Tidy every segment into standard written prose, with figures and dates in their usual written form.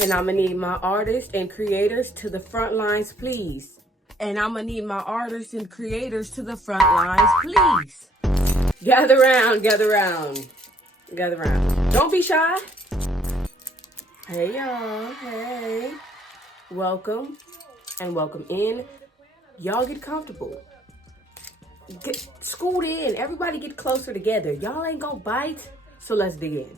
And I'm gonna need my artists and creators to the front lines, please. And I'm gonna need my artists and creators to the front lines, please. Gather round, gather round, gather round. Don't be shy. Hey y'all, hey. Welcome and welcome in. Y'all get comfortable. Get scoot in. Everybody get closer together. Y'all ain't gonna bite, so let's dig in.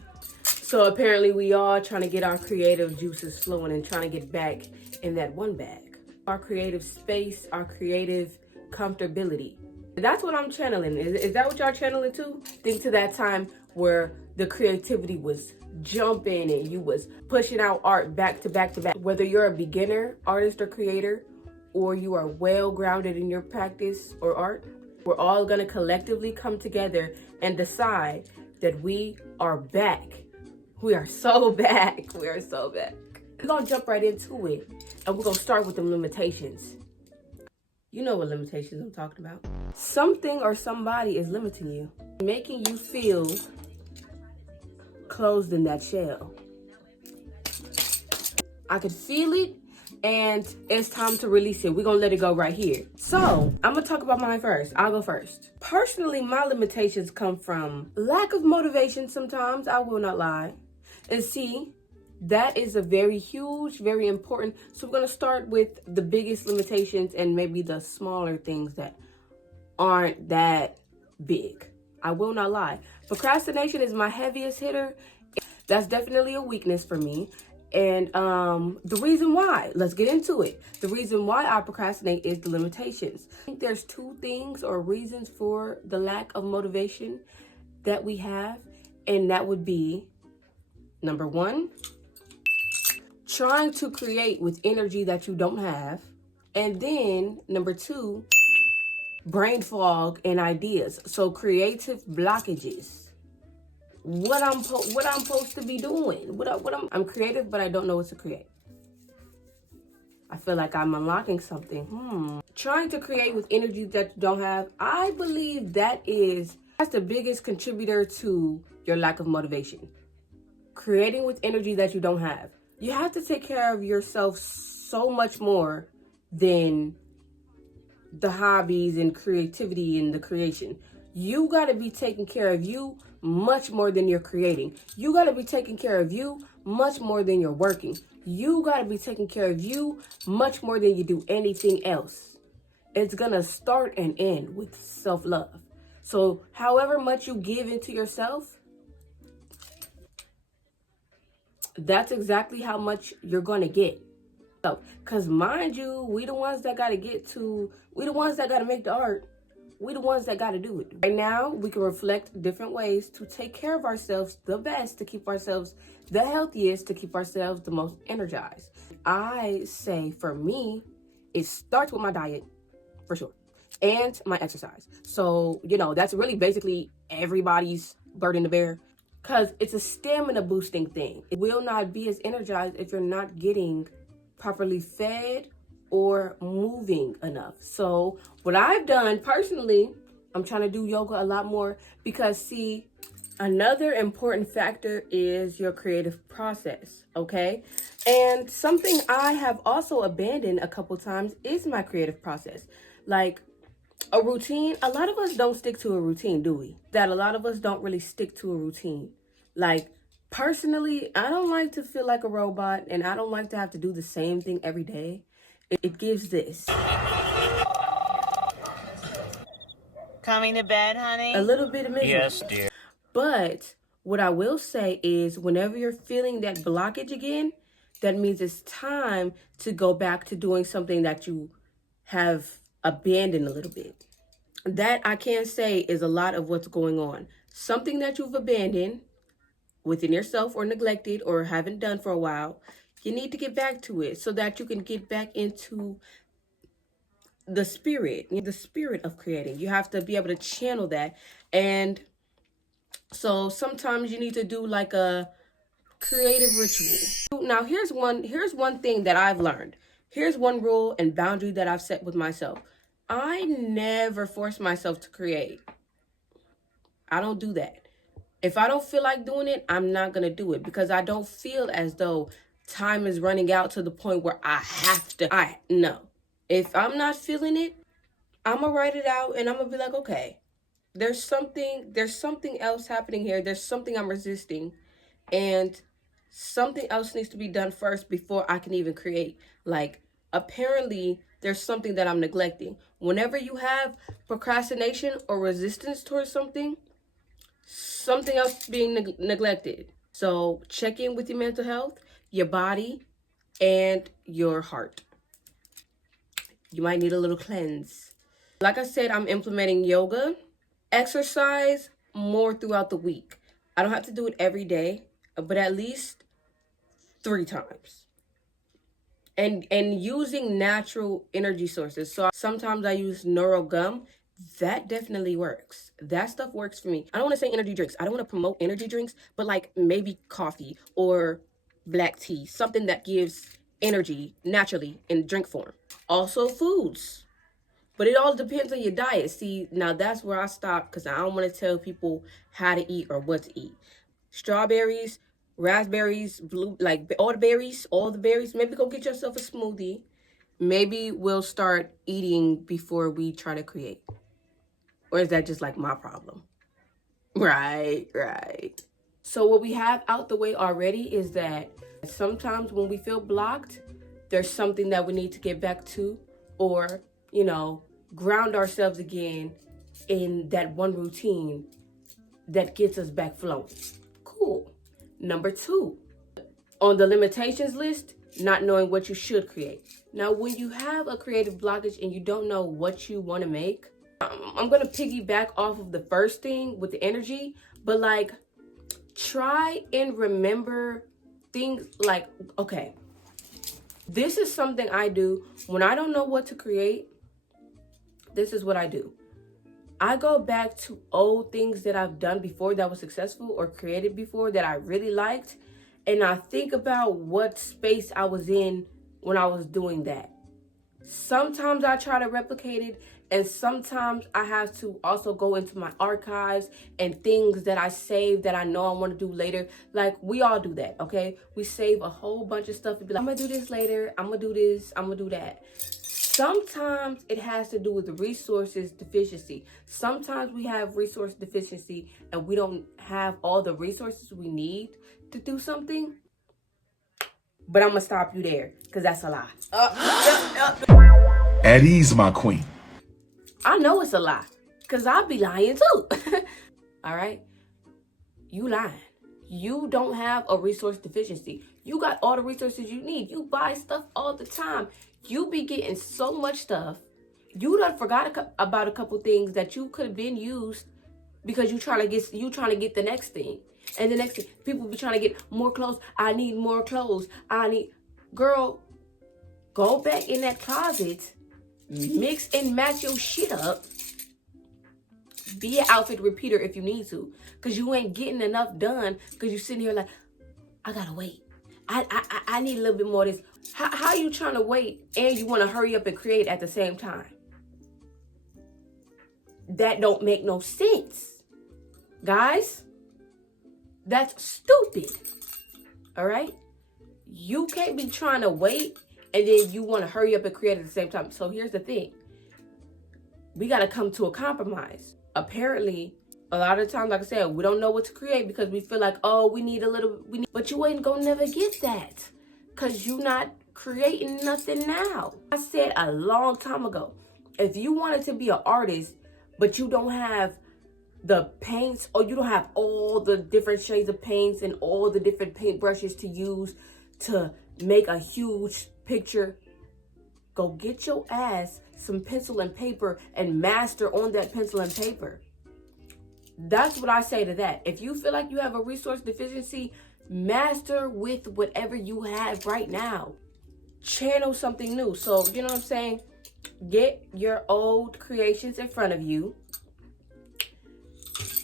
So apparently we all trying to get our creative juices flowing and trying to get back in that one bag. Our creative space, our creative comfortability. That's what I'm channeling. Is that what y'all channeling too? Think to that time where the creativity was jumping and you was pushing out art back to back to back. Whether you're a beginner artist or creator, or you are well grounded in your practice or art, we're all gonna collectively come together and decide that we are back. We are so back. We are so back. We're gonna jump right into it, and we're gonna start with the limitations. You know what limitations I'm talking about. Something or somebody is limiting you, making you feel closed in that shell. I could feel it, and it's time to release it. We're gonna let it go right here. So I'm gonna talk about mine first. I'll go first. Personally, my limitations come from lack of motivation sometimes, I will not lie. And see, that is a very huge, very important. So we're gonna start with the biggest limitations and maybe the smaller things that aren't that big. I will not lie. Procrastination is my heaviest hitter. That's definitely a weakness for me. And the reason why, let's get into it. The reason why I procrastinate is the limitations. I think there's two things or reasons for the lack of motivation that we have. And that would be, number one, trying to create with energy that you don't have. And then number two, brain fog and ideas. So creative blockages. What I'm supposed to be doing. I'm creative, but I don't know what to create. I feel like I'm unlocking something. Trying to create with energy that you don't have. I believe that's the biggest contributor to your lack of motivation. Creating with energy that you don't have. You have to take care of yourself so much more than the hobbies and creativity and the creation. You got to be taking care of you much more than you're creating. You got to be taking care of you much more than you're working. You got to be taking care of you much more than you do anything else. It's going to start and end with self-love. So however much you give into yourself, that's exactly how much you're going to get. Because mind you, we the ones that got to we the ones that got to make the art. We the ones that got to do it. Right now, we can reflect different ways to take care of ourselves the best, to keep ourselves the healthiest, to keep ourselves the most energized. I say for me, it starts with my diet, for sure, and my exercise. So, that's really basically everybody's burden to bear. Because it's a stamina boosting thing. It will not be as energized if you're not getting properly fed or moving enough. So what I've done personally, I'm trying to do yoga a lot more because see, another important factor is your creative process, okay? And something I have also abandoned a couple times is my creative process. Like a routine, a lot of us don't stick to a routine, do we? That a lot of us don't really stick to a routine. Like, personally, I don't like to feel like a robot, and I don't like to have to do the same thing every day. It gives this. Coming to bed, honey? A little bit of misery. Yes, dear. But what I will say is whenever you're feeling that blockage again, that means it's time to go back to doing something that you have abandoned a little bit. That I can say is a lot of what's going on. Something that you've abandoned within yourself or neglected or haven't done for a while, you need to get back to it so that you can get back into the spirit of creating. You have to be able to channel that. And so sometimes you need to do like a creative ritual. Now here's one thing that I've learned. Here's one rule and boundary that I've set with myself. I never force myself to create. I don't do that. If I don't feel like doing it, I'm not going to do it because I don't feel as though time is running out to the point where I have to. No. If I'm not feeling it, I'm gonna write it out and I'm gonna be like, okay, there's something else happening here. There's something I'm resisting, and something else needs to be done first before I can even create. Like, apparently there's something that I'm neglecting. Whenever you have procrastination or resistance towards something, something else is being neglected. So check in with your mental health, your body, and your heart. You might need a little cleanse. Like I said, I'm implementing yoga, exercise more throughout the week. I don't have to do it every day, but at least 3 times. And using natural energy sources. So sometimes I use Neuro Gum. That definitely works. That stuff works for me. I don't want to say energy drinks. I don't want to promote energy drinks, but like maybe coffee or black tea, something that gives energy naturally in drink form. Also foods. But it all depends on your diet. See, now that's where I stop because I don't want to tell people how to eat or what to eat. Strawberries, raspberries, blue, like all the berries. Maybe go get yourself a smoothie. Maybe we'll start eating before we try to create. Or is that just like my problem? Right. So what we have out the way already is that sometimes when we feel blocked, there's something that we need to get back to, or, ground ourselves again in that one routine that gets us back flowing. Cool. Number 2, on the limitations list, not knowing what you should create. Now, when you have a creative blockage and you don't know what you want to make, I'm going to piggyback off of the first thing with the energy, but like, try and remember things like, okay, this is something I do when I don't know what to create. This is what I do. I go back to old things that I've done before that was successful or created before that I really liked. And I think about what space I was in when I was doing that. Sometimes I try to replicate it, and sometimes I have to also go into my archives and things that I saved that I know I want to do later. Like, we all do that, okay? We save a whole bunch of stuff and be like, I'm going to do this later. I'm going to do this. I'm going to do that. Sometimes it has to do with the resources deficiency. Sometimes we have resource deficiency and we don't have all the resources we need to do something. But I'm going to stop you there because that's a lie. At ease, my queen. I know it's a lie because I'll be lying too. All right? You lying. You don't have a resource deficiency. You got all the resources you need. You buy stuff all the time. You be getting so much stuff. You done forgot about a couple things that you could have been used because you trying to get the next thing. And the next thing, people be trying to get more clothes. I need more clothes. Girl, go back in that closet, mix and match your shit up. Be an outfit repeater if you need to, because you ain't getting enough done because you sitting here like, I gotta wait. I need a little bit more of this. How you trying to wait and you want to hurry up and create at the same time? That don't make no sense. Guys, that's stupid. All right? You can't be trying to wait and then you want to hurry up and create at the same time. So here's the thing. We got to come to a compromise. Apparently, a lot of times, like I said, we don't know what to create because we feel like, oh, but you ain't gonna never get that because you not creating nothing now. I said a long time ago, if you wanted to be an artist, but you don't have the paints, or you don't have all the different shades of paints and all the different paint brushes to use to make a huge picture, go get your ass some pencil and paper and master on that pencil and paper. That's what I say to that. If you feel like you have a resource deficiency, master with whatever you have right now. Channel something new. So, you know what I'm saying? Get your old creations in front of you.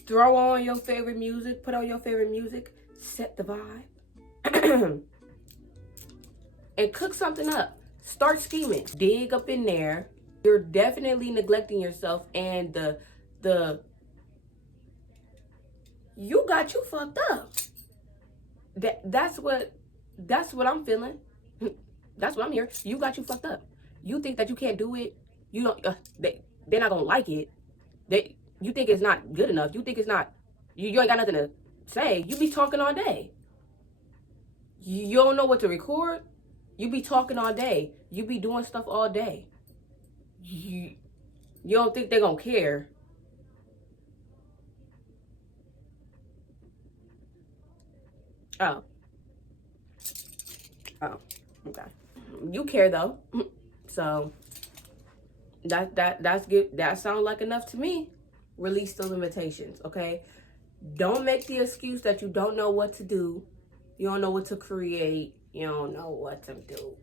Throw on your favorite music. Put on your favorite music. Set the vibe. And cook something up. Start scheming. Dig up in there. You're definitely neglecting yourself, and you got you fucked up. That's what That's what I'm feeling. That's what I'm hearing. You got you fucked up. You think that you can't do it. You don't. They're not gonna like it. You think it's not good enough. You think it's not. You ain't got nothing to say. You be talking all day. You don't know what to record. You be talking all day. You be doing stuff all day. You don't think they're gonna care. Oh. Oh. Okay. You care though. So that's good. That sounds like enough to me. Release the limitations, okay? Don't make the excuse that you don't know what to do. You don't know what to create. You don't know what to do.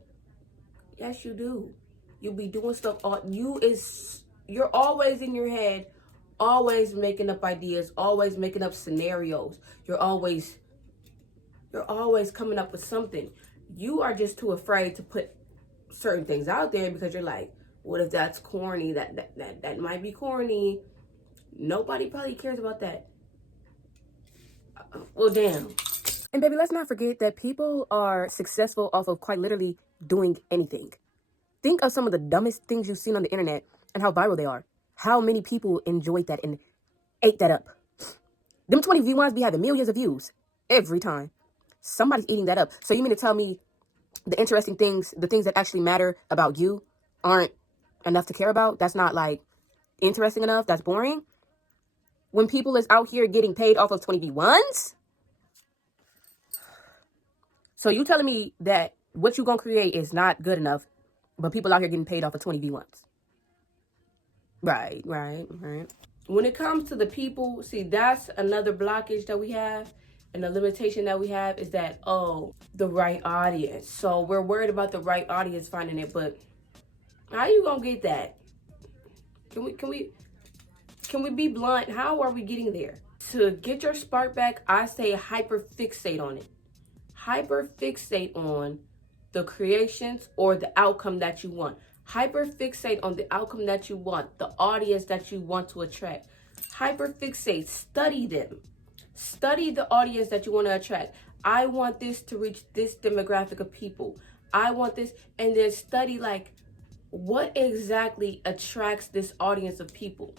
Yes, you do. You be doing stuff you're always in your head, always making up ideas, always making up scenarios. You're always coming up with something. You are just too afraid to put certain things out there because you're like, what if that's corny? That might be corny. Nobody probably cares about that. Well, damn. And baby, let's not forget that people are successful off of quite literally doing anything. Think of some of the dumbest things you've seen on the internet and how viral they are. How many people enjoyed that and ate that up. Them 20 V1s be having millions of views every time. Somebody's eating that up. So you mean to tell me the interesting things, the things that actually matter about you aren't enough to care about? That's not like interesting enough? That's boring? When people is out here getting paid off of 20 V1s? So you telling me that what you gonna create is not good enough, but people out here getting paid off of 20 V1s? Right. When it comes to the people, see, that's another blockage that we have. And the limitation that we have is that, the right audience. So we're worried about the right audience finding it, but how you gonna get that? Can we be blunt? How are we getting there? To get your spark back, I say hyperfixate on it. Hyperfixate on the creations or the outcome that you want. Hyperfixate on the outcome that you want, the audience that you want to attract. Hyperfixate, study them. Study the audience that you want to attract. I want this to reach this demographic of people. I want this, and then study like what exactly attracts this audience of people.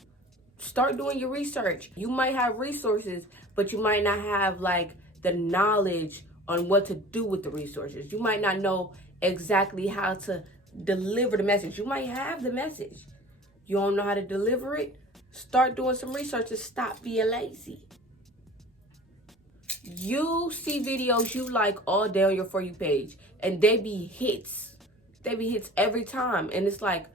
Start doing your research. You might have resources, but you might not have like the knowledge on what to do with the resources. You might not know exactly how to deliver the message. You might have the message. You don't know how to deliver it. Start doing some research and stop being lazy. You see videos you like all day on your For You page, and they be hits. They be hits every time. And it's like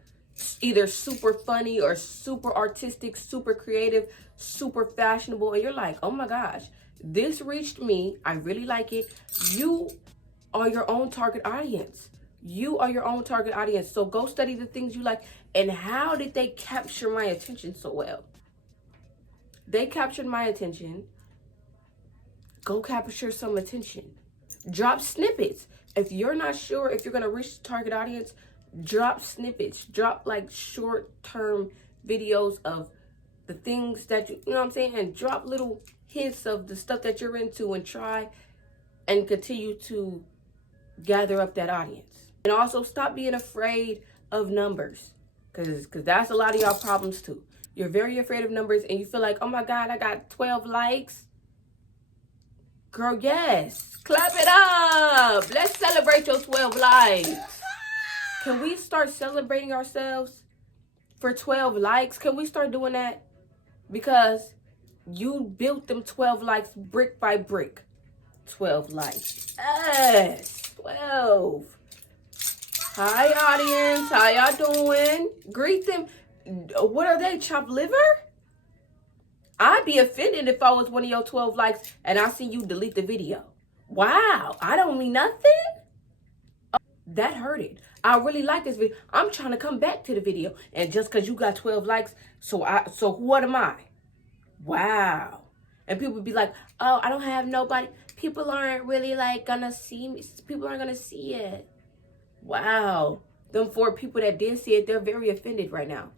either super funny or super artistic, super creative, super fashionable. And you're like, oh my gosh, this reached me. I really like it. You are your own target audience. You are your own target audience. So go study the things you like. And how did they capture my attention so well? They captured my attention. Go capture some attention. Drop snippets. If you're not sure if you're going to reach the target audience, drop snippets. Drop like short-term videos of the things that you know what I'm saying? And drop little hints of the stuff that you're into and try and continue to gather up that audience. And also stop being afraid of numbers, because that's a lot of y'all problems too. You're very afraid of numbers and you feel like, oh my God, I got 12 likes. Girl, yes. Clap it up. Let's celebrate your 12 likes. Can we start celebrating ourselves for 12 likes? Can we start doing that? Because you built them 12 likes brick by brick. 12 likes. Yes. 12. Hi, audience. How y'all doing? Greet them. What are they? Chopped liver? I'd be offended if I was one of your 12 likes and I see you delete the video. Wow, I don't mean nothing? Oh, that hurted. I really like this video. I'm trying to come back to the video. And just because you got 12 likes, so what am I? Wow. And people would be like, oh, I don't have nobody. People aren't really like gonna see me. People aren't gonna see it. Wow. Them 4 people that did see it, they're very offended right now.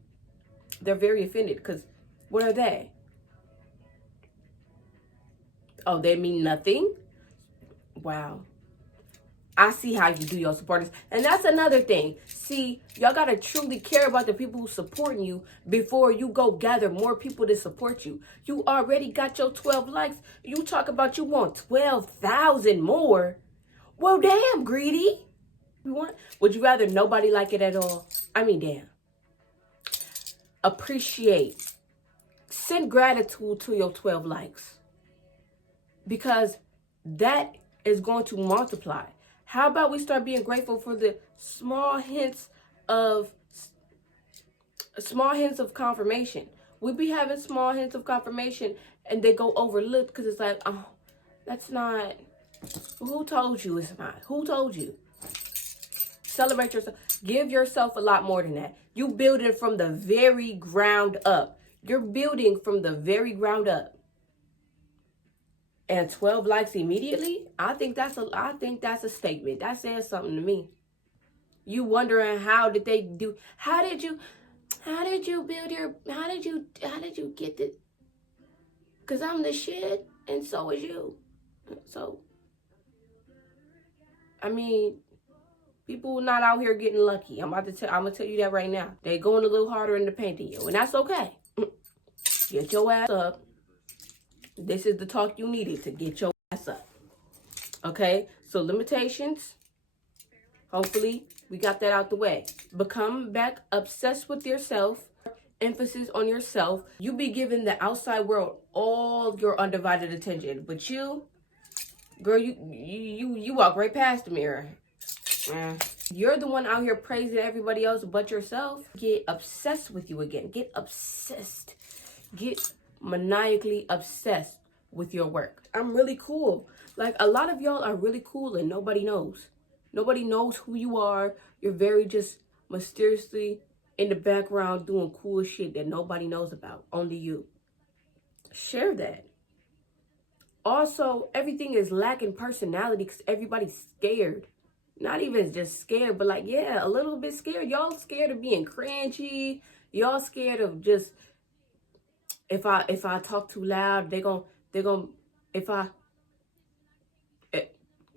They're very offended because what are they? Oh, they mean nothing? Wow. I see how you do your supporters. And that's another thing. See, y'all got to truly care about the people who supporting you before you go gather more people to support you. You already got your 12 likes. You talk about you want 12,000 more. Well, damn, greedy. Would you rather nobody like it at all? I mean, damn. Appreciate. Send gratitude to your 12 likes. Because that is going to multiply. How about we start being grateful for the small hints of confirmation? We be having small hints of confirmation and they go overlooked because it's like, oh, that's not, who told you it's not? Who told you? Celebrate yourself. Give yourself a lot more than that. You build it from the very ground up. You're building from the very ground up. And 12 likes immediately, I think that's a statement. That says something to me. You wondering how did you get it? Cause I'm the shit and so is you. So I mean, people not out here getting lucky. I'm gonna tell you that right now. They going a little harder in the paint than you, and that's okay. Get your ass up. This is the talk you needed to get your ass up. Okay? So limitations. Hopefully, we got that out the way. Become back obsessed with yourself. Emphasis on yourself. You be giving the outside world all your undivided attention. But you, girl, you walk right past the mirror. You're the one out here praising everybody else but yourself. Get obsessed with you again. Get obsessed. Get maniacally obsessed with your work. I'm really cool. Like, a lot of y'all are really cool and nobody knows. Nobody knows who you are. You're very just mysteriously in the background doing cool shit that nobody knows about. Only you. Share that. Also, everything is lacking personality because everybody's scared. Not even just scared, but like, yeah, a little bit scared. Y'all scared of being cringy. Y'all scared of just, if I talk too loud,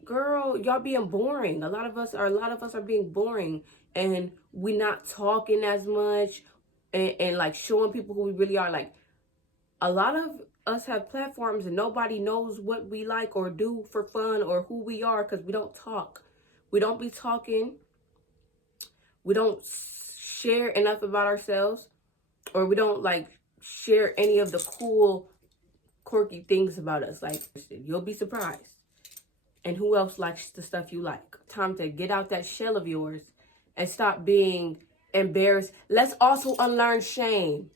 girl, y'all being boring. A lot of us are being boring, and we not talking as much and like showing people who we really are. Like, a lot of us have platforms and nobody knows what we like or do for fun or who we are because we don't talk. We don't be talking. We don't share enough about ourselves, or we don't like share any of the cool, quirky things about us. Like, you'll be surprised. And who else likes the stuff you like? Time to get out that shell of yours and stop being embarrassed. Let's also unlearn shame.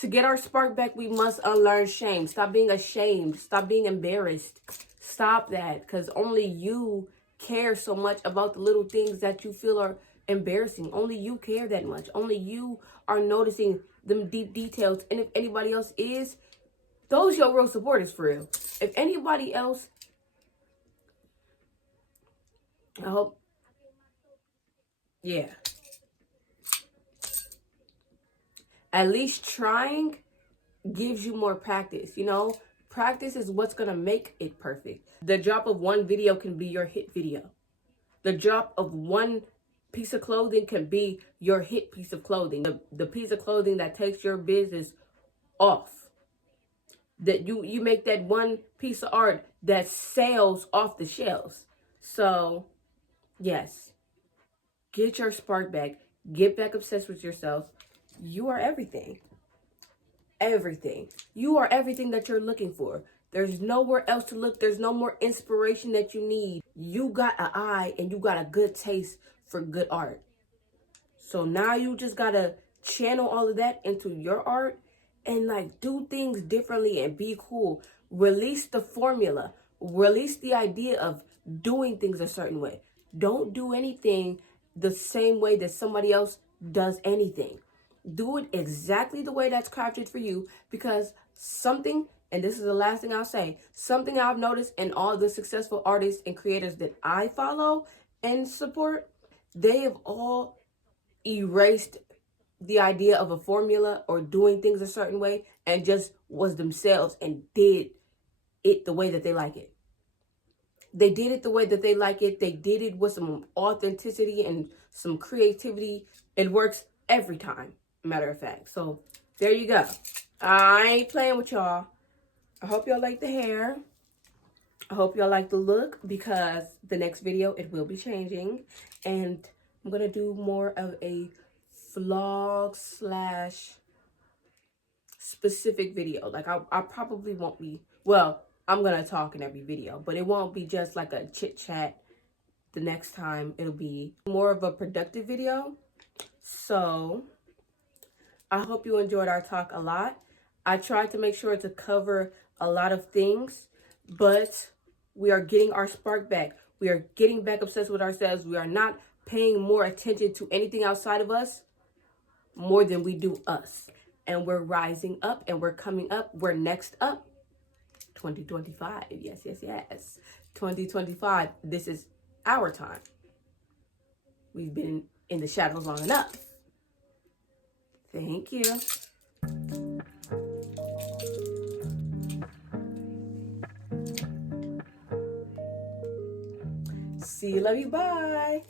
To get our spark back, we must unlearn shame. Stop being ashamed. Stop being embarrassed. Stop that, because only you care so much about the little things that you feel are embarrassing. Only you care that much. Only you are noticing them deep details. And if anybody else is, those your real supporters for real. If anybody else, I hope, yeah. At least trying gives you more practice, you know? Practice is what's going to make it perfect. The drop of one video can be your hit video. The drop of one piece of clothing can be your hit piece of clothing. The piece of clothing that takes your business off. That you make that one piece of art that sells off the shelves. So, yes. Get your spark back. Get back obsessed with yourself. You are everything. Everything. You are everything that you're looking for. There's nowhere else to look. There's no more inspiration that you need. You got an eye and you got a good taste for good art. So now you just got to channel all of that into your art and like do things differently and be cool. Release the formula. Release the idea of doing things a certain way. Don't do anything the same way that somebody else does anything. Do it exactly the way that's crafted for you, because something, and this is the last thing I'll say, something I've noticed in all the successful artists and creators that I follow and support, they have all erased the idea of a formula or doing things a certain way and just was themselves and did it the way that they like it. They did it the way that they like it. They did it with some authenticity and some creativity. It works every time, matter of fact. So there you go. I ain't playing with y'all. I hope y'all like the hair. I hope y'all like the look, because the next video, it will be changing. And I'm going to do more of a vlog slash specific video. Like I probably won't be, well, I'm going to talk in every video, but it won't be just like a chit chat. The next time it'll be more of a productive video. So I hope you enjoyed our talk a lot. I tried to make sure to cover a lot of things, but we are getting our spark back. We are getting back obsessed with ourselves. We are not paying more attention to anything outside of us more than we do us. And we're rising up and we're coming up. We're next up. 2025. Yes, yes, yes. 2025. This is our time. We've been in the shadows long enough. Thank you. See you. Love you. Bye.